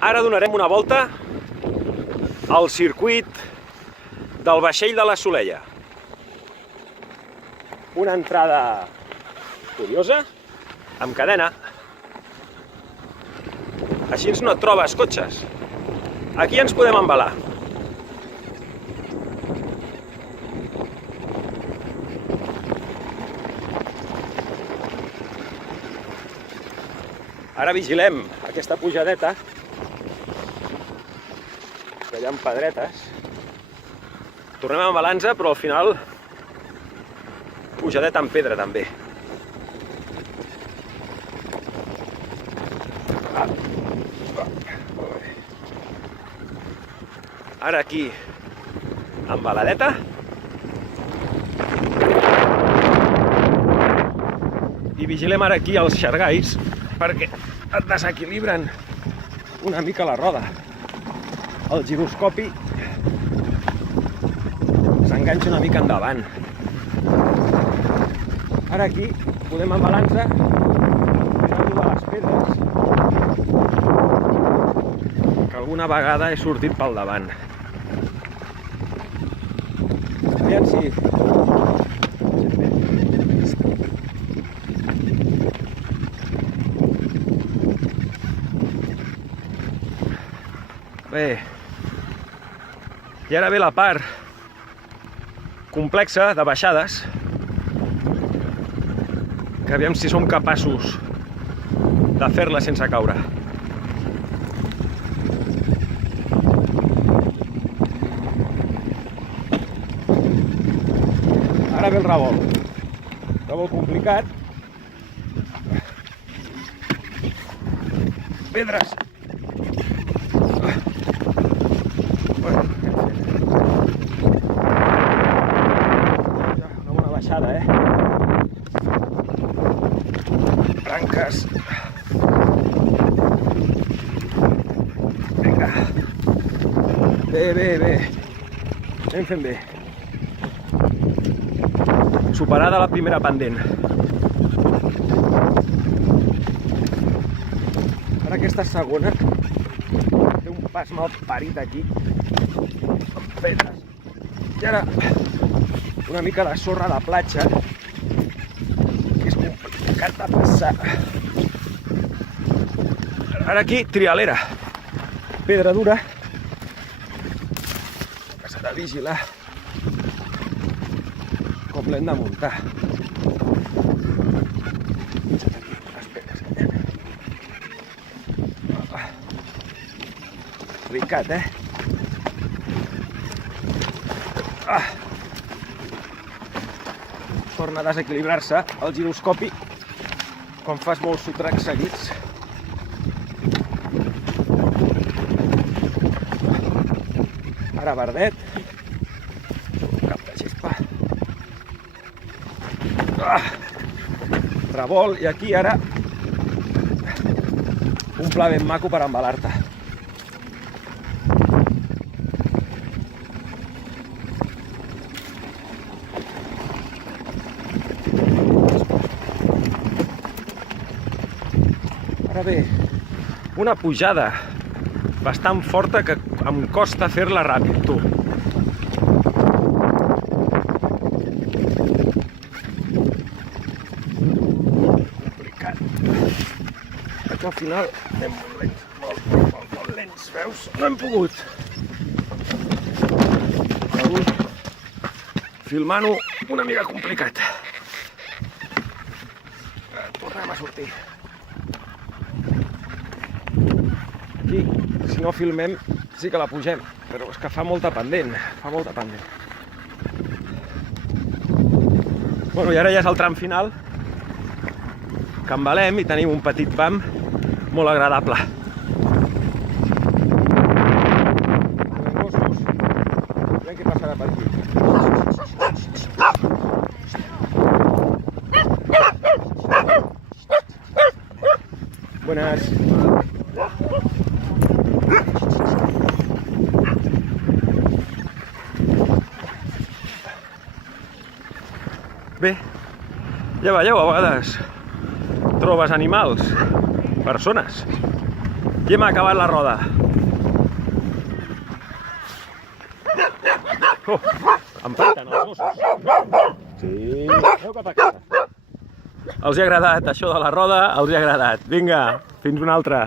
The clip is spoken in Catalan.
Ara donarem una volta al circuit del vaixell de la Solella. Una entrada curiosa, amb cadena. Així no et trobes cotxes. Aquí ens podem embalar. Ara vigilem aquesta pujadeta, que hi ha pedretes. Tornem a embalar-nos, però al final pujadeta amb pedra també. Ara aquí, embaladeta. I vigilem ara aquí els xargais, perquè et desequilibren una mica la roda. El giroscopi s'enganxa una mica endavant. Ara aquí podem embalar-nos mirant de les pedres, que alguna vegada he sortit pel davant. Aviam si... Bé, i ara ve la part complexa de baixades, que aviam si som capaços de fer-la sense caure. Ara ve el revolt. Revolt complicat. Pedres. Una bona baixada, Branques. Vinga. Bé. Anem fent bé. Superada la primera pendent. Ara aquesta segona té un pas mal parit aquí, amb pedres. I ara una mica de sorra de platja, que és complicat de passar. Ara aquí, trialera. Pedra dura, que s'ha de vigilar com l'hem de muntar. Ricat, Torna a desequilibrar-se el giroscopi quan fas molts sotracs seguits. Ara verdet. Cap de gespa. Revolt, i aquí ara un pla ben maco per embalar-te. Ara bé, una pujada bastant forta que em costa fer-la ràpid, tu. Complicat. Perquè al final anem molt lents, veus? No hem pogut. Filmant-ho una mica complicat. Tornem a sortir. Aquí, si no filmem, sí que la pugem, però és que fa molta pendent, Bueno, i ara ja és el tram final, que embalem i tenim un petit pam molt agradable. Aviam què passarà per aquí. Buenas. Bé, ja veieu, a vegades trobes animals, persones, I hem acabat la roda. Em planten els gossos. Sí, aneu cap a casa. Els hi ha agradat això de la roda? Els hi ha agradat. Vinga, fins una altra.